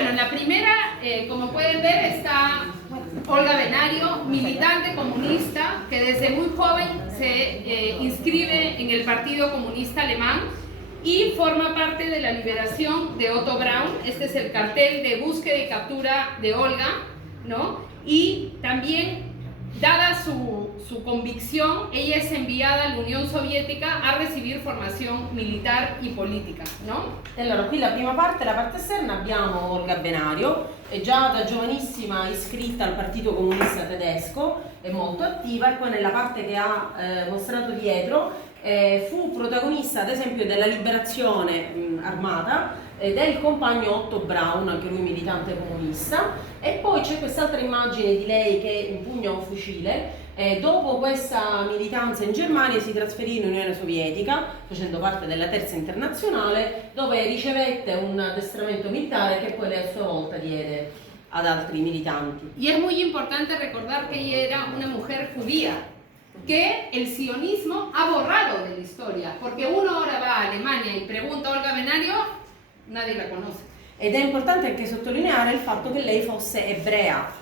bueno, en la primera, como pueden ver, está Olga Benario, militante comunista, que desde muy joven se inscribe en el Partido Comunista Alemán y forma parte de la liberación de Otto Braun. Este es el cartel de búsqueda y captura de Olga, ¿no? Y también, dada su convicción, ella es enviada a la Unión Soviética a recibir formazione militar e politica, no? Allora, qui la prima parte, la parte esterna, abbiamo Olga Benario, è già da giovanissima iscritta al Partito Comunista Tedesco, è molto attiva, e poi nella parte che ha mostrato dietro fu protagonista ad esempio della liberazione armata del compagno Otto Braun, anche lui militante comunista, e poi c'è quest'altra immagine di lei che impugna un fucile. Dopo questa militanza in Germania si trasferì in Unione Sovietica, facendo parte della Terza Internazionale, dove ricevette un addestramento militare che poi lei a sua volta diede ad altri militanti. Y es muy importante recordar que ella era una mujer judía, que el sionismo ha borrado de la historia, porque uno ahora va a Alemania y pregunta a Olga Benario, nadie la conoce. Ed è importante anche sottolineare il fatto che lei fosse ebrea.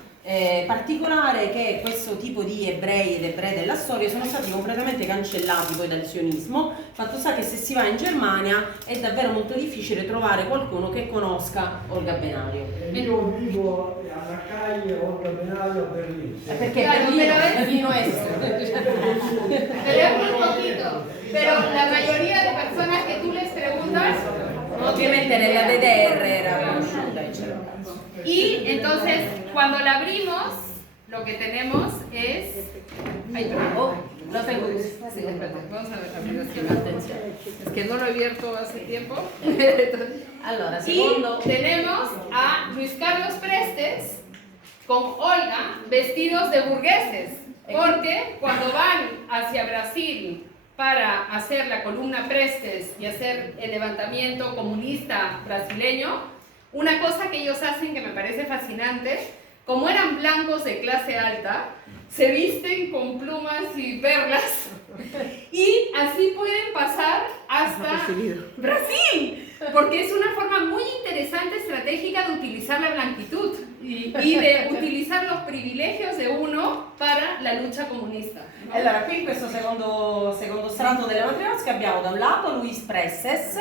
Particolare che questo tipo di ebrei ed ebrei della storia sono stati completamente cancellati poi dal sionismo. Fatto sta che se si va in Germania è davvero molto difficile trovare qualcuno che conosca Olga Benario. Io vivo alla calle Olga Benario a Berlino. Perché Claro, Berlino è Pero es muy poquito. Pero la mayoría de personas que tú les preguntas, ovviamente nella DDR era conosciuta, eccetera. y entonces cuando la abrimos, lo que tenemos es... Ay, perdón. Oh, lo tengo. Sí, espérate, vamos a ver la aplicación. Es que no lo he abierto hace tiempo. Allora, Y secondo tenemos a Luis Carlos Prestes con Olga vestidos de burgueses, porque cuando van hacia Brasil para hacer la columna Prestes y hacer el levantamiento comunista brasileño, una cosa que ellos hacen que me parece fascinante, como eran blancos de clase alta, se visten con plumas y perlas y así pueden pasar hasta Brasil, porque es una forma muy interesante, estratégica de utilizar la blanquitud y de utilizar los privilegios de uno para la lucha comunista. Allora, qui in questo secondo strato delle matriosche abbiamo da un lato Luis Prestes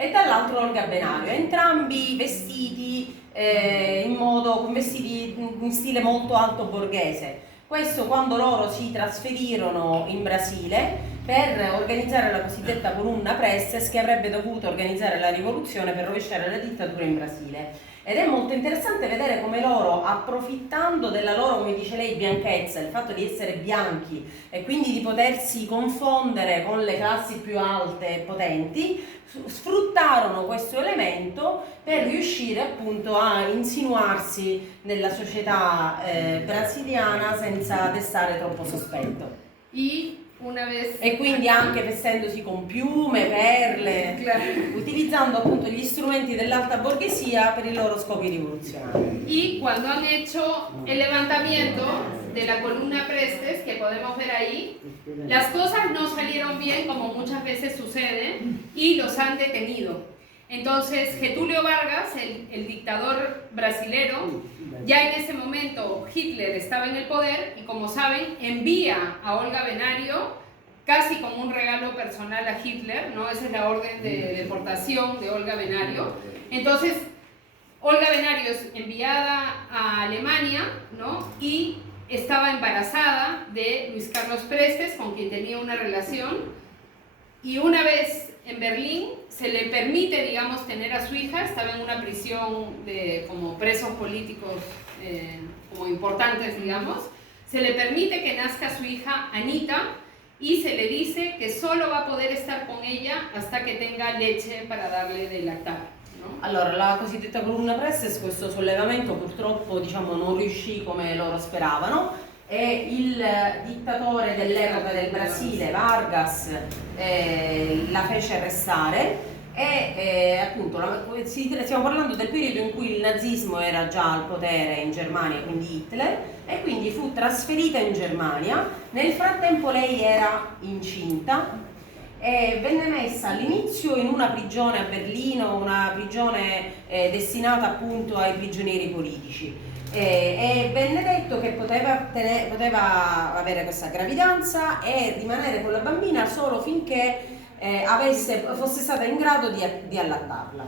e dall'altro Olga Benario, entrambi vestiti con vestiti in stile molto alto borghese. Questo quando loro si trasferirono in Brasile per organizzare la cosiddetta columna Prestes, che avrebbe dovuto organizzare la rivoluzione per rovesciare la dittatura in Brasile. Ed è molto interessante vedere come loro, approfittando della loro, come dice lei, bianchezza, il fatto di essere bianchi e quindi di potersi confondere con le classi più alte e potenti, sfruttarono questo elemento per riuscire appunto a insinuarsi nella società brasiliana senza destare troppo sospetto. E quindi anche vestendosi con piume, perle, utilizzando appunto gli strumenti dell'alta borghesia per i loro scopi rivoluzionari. Y cuando han hecho el levantamiento de la columna Prestes, que podemos ver ahí, las cosas no salieron bien como muchas veces sucede y los han detenido. Entonces Getúlio Vargas, el dictador brasilero, ya en ese momento Hitler estaba en el poder y, como saben, envía a Olga Benario casi como un regalo personal a Hitler, ¿no? Esa es la orden de deportación de Olga Benario. Entonces Olga Benario es enviada a Alemania, ¿no? Y estaba embarazada de Luis Carlos Prestes, con quien tenía una relación, y una vez en Berlín se le permite, digamos, tener a su hija. Estaba en una prisión de como presos políticos como importantes, digamos. Se le permite que nazca su hija Anita y se le dice que solo va a poder estar con ella hasta che tenga leche para darle del lattare. No? Allora, la cosiddetta columna Prestes, questo sollevamento purtroppo non riuscì come loro speravano, e il dittatore dell'epoca del Brasile, Vargas, la fece arrestare e appunto stiamo parlando del periodo in cui il nazismo era già al potere in Germania, quindi Hitler, e quindi fu trasferita in Germania. Nel frattempo lei era incinta e venne messa all'inizio in una prigione a Berlino, una prigione destinata appunto ai prigionieri politici. E venne detto che poteva avere questa gravidanza e rimanere con la bambina solo finché fosse stata in grado di allattarla.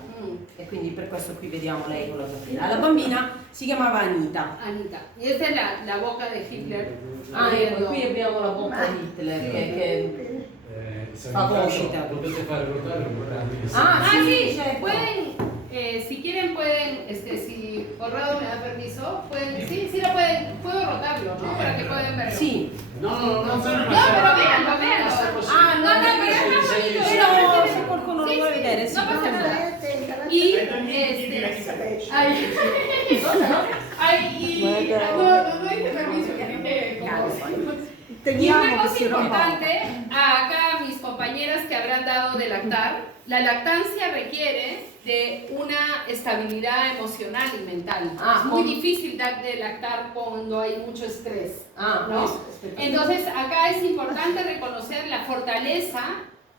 E quindi per questo qui vediamo lei con la bambina. La bambina si chiamava Anita. Anita. Y esta es la boca de Hitler. Ecco, qui abbiamo la bocca di Hitler che fagocita. Potete fare ruotare un po'. Sí, certo. pueden, si quieren pueden, si Corrado me da permiso, pueden, sí lo pueden, puedo rotarlo, ¿no? Para que puedan verlo. Sì. No, No, pero véanlo, véanlo. No, pero es más bonito. Però se qualcuno lo vuole vedere, sì, no pasa potete nada. vedere. Y no hice permiso, y una cosa importante, acá mis compañeras que habrán dado de lactar, la lactancia requiere de una estabilidad emocional y mental. Es muy difícil dar de lactar cuando hay mucho estrés, ¿no? Entonces acá es importante reconocer la fortaleza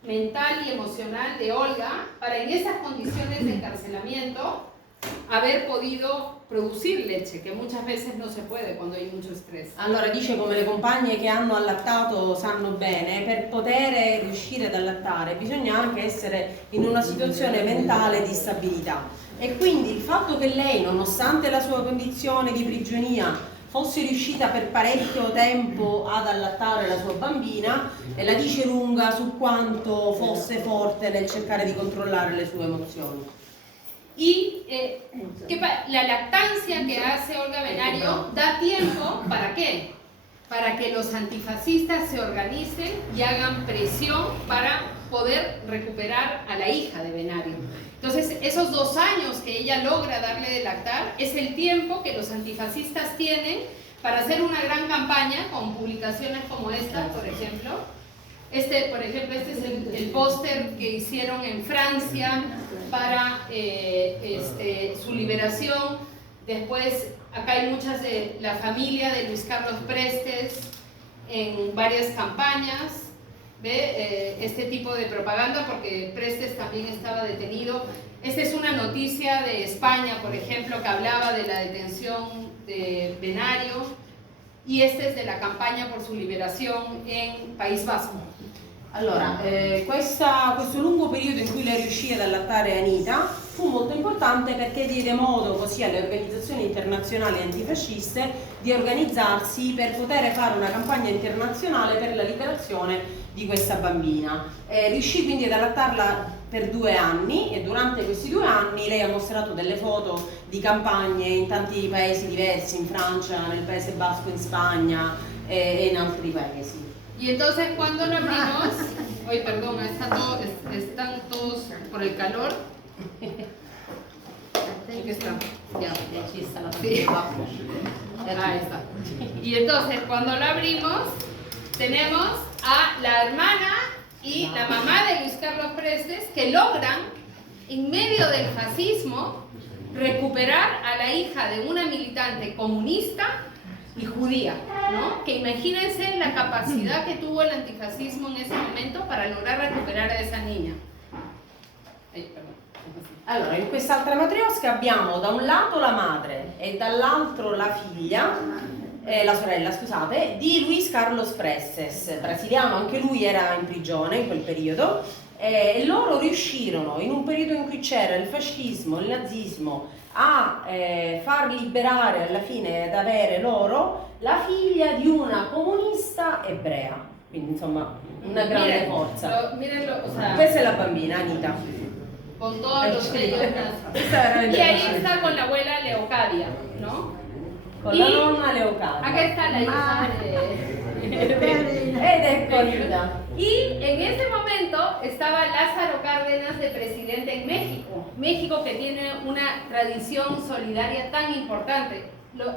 mental y emocional de Olga para en esas condiciones de encarcelamiento haber podido produrre leche, che muchas veces non si puede quando hay mucho stress. Allora dice come le compagne che hanno allattato sanno bene, per poter riuscire ad allattare bisogna anche essere in una situazione mentale di stabilità. E quindi il fatto che lei, nonostante la sua condizione di prigionia, fosse riuscita per parecchio tempo ad allattare la sua bambina la dice lunga su quanto fosse forte nel cercare di controllare le sue emozioni. Y la lactancia que hace Olga Benario da tiempo, ¿para qué? Para que los antifascistas se organicen y hagan presión para poder recuperar a la hija de Benario. Entonces, esos 2 años que ella logra darle de lactar es el tiempo que los antifascistas tienen para hacer una gran campaña con publicaciones como esta, por ejemplo. Por ejemplo, este es el póster que hicieron en Francia para su liberación. Después, acá hay muchas de la familia de Luis Carlos Prestes en varias campañas. ¿Ve? Este tipo de propaganda, porque Prestes también estaba detenido. Esta es una noticia de España, por ejemplo, que hablaba de la detención de Benario. Y este es de la campagna por su liberazione in País Vasco. Allora, questo lungo periodo in cui lei riuscì ad allattare Anita fu molto importante perché diede modo così alle organizzazioni internazionali antifasciste di organizzarsi per poter fare una campagna internazionale per la liberazione di questa bambina. Riuscì quindi ad allattarla per 2 anni e durante questi 2 anni lei ha mostrato delle foto di campagne in tanti paesi diversi, in Francia, nel Paese Basco, in Spagna e in altri paesi. Y entonces cuando lo abrimos, hoy perdón, están todos por el calor. Aquí está. Ya, Aquí está la sí. Ahí está. Y entonces cuando lo abrimos, tenemos a la hermana y la mamá de Luis Carlos Prestes que logran, en medio del fascismo, recuperar a la hija de una militante comunista y judía, ¿no? Que imagínense la capacidad que tuvo el antifascismo en ese momento para lograr recuperar a esa niña. Allora, in quest'altra matriosca abbiamo da un lato la madre e dall'altro la figlia, la sorella, scusate, di Luis Carlos Prestes, brasiliano, anche lui era in prigione in quel periodo, e loro riuscirono, in un periodo in cui c'era il fascismo, il nazismo, a far liberare alla fine ad avere loro la figlia di una comunista ebrea, quindi insomma una grande forza. Mírenlo, o sea, Questa è la bambina, Anita. con todos los sellos nazis. Y ahí está con la abuela Leocadia, ¿no? Con la nonna Leocadia. Acá está la hija Ed ecco Anita. Y en ese momento estaba Lázaro Cárdenas de presidente en México. México que tiene una tradición solidaria tan importante.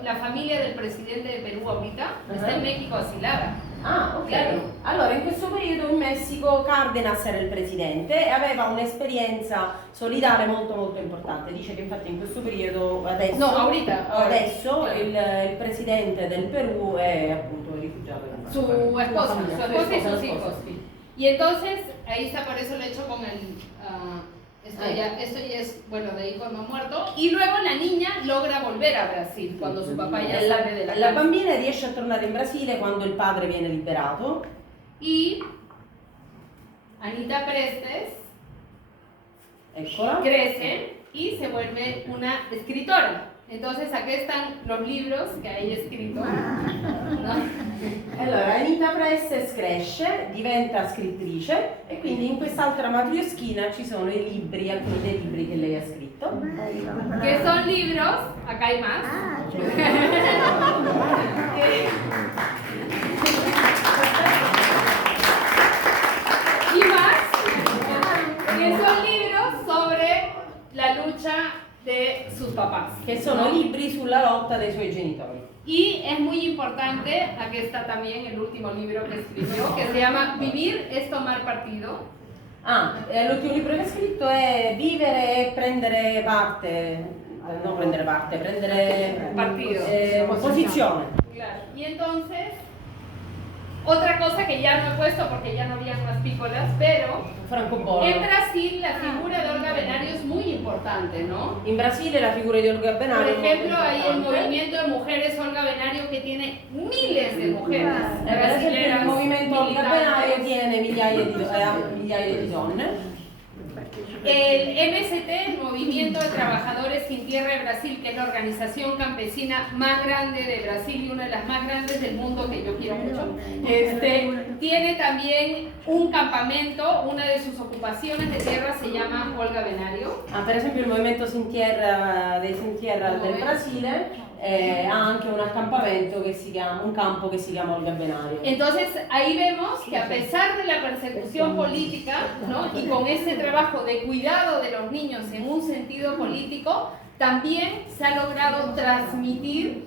La familia del presidente de Perù ahorita está en México asilada. Ah, ok. Claro. Allora, in questo periodo in Messico Cárdenas era il presidente e aveva un'esperienza solidale molto molto importante. Dice che infatti in questo periodo, adesso, No, ahorita. adesso il presidente del Perù è appunto rifugiato in Su esposa y sus hijos. Y entonces, ahí está, por eso lo he hecho con el... esto ya es, bueno, de ahí cuando ha muerto. Y luego la niña logra volver a Brasil, cuando su papá ya sale de la La casa. bambina riesce a tornare in Brasile quando il padre viene liberato. Y Anita Prestes Eccola. crece y se vuelve una escritora. Entonces aquí están los libros que hay escrito, ¿no? Allora, Anita Prestes cresce, diventa scrittrice e quindi in quest'altra matrioschina ci sono i libri, alcuni dei libri che lei ha scritto. Que son libros, acá hay más. Y más, que son libros sobre la lucha de sus papás. Che sono libri sulla lotta dei suoi genitori. Y es muy importante, aquí está también el último libro que escribió, que se llama Vivir es tomar partido. L'ultimo libro che ha scritto è Vivere e prendere parte, non prendere parte, prendere Partido. posizione. Claro. Y entonces, otra cosa que ya no he puesto porque ya no había más pícolas, pero Francobollo. en Brasil la figura de Olga Benario es muy importante, ¿no? In Brasile la figura di Olga Por Benario ejemplo, è hay el molto importante. movimiento de mujeres Olga Benario que tiene miles de mujeres Per esempio il brasileras movimento Olga Benario militantes. tiene migliaia di donne. El MST, el Movimiento de Trabajadores Sin Tierra de Brasil, que es la organización campesina más grande de Brasil y una de las más grandes del mundo, que yo quiero mucho, tiene también un campamento, una de sus ocupaciones de tierra se llama Olga Benario. Per esempio il movimento Sin Tierra, dei Sin Tierra del Brasile ha anche un accampamento che si chiama, un campo che si chiama Olga Benario. Entonces ahí vemos que a pesar de la persecución política, ¿no? Y con ese trabajo de cuidado de los niños en un sentido político, también se ha logrado transmitir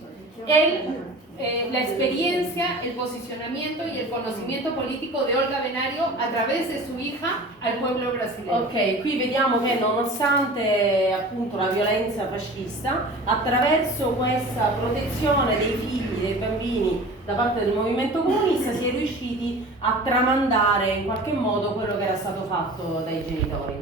la experiencia, el posicionamiento y el conocimiento político de Olga Benario a través de su hija al pueblo brasileño. Ok, qui vediamo che nonostante appunto la violenza fascista, attraverso questa protezione dei figli, dei bambini da parte del movimento comunista si è riusciti a tramandare in qualche modo quello che era stato fatto dai genitori.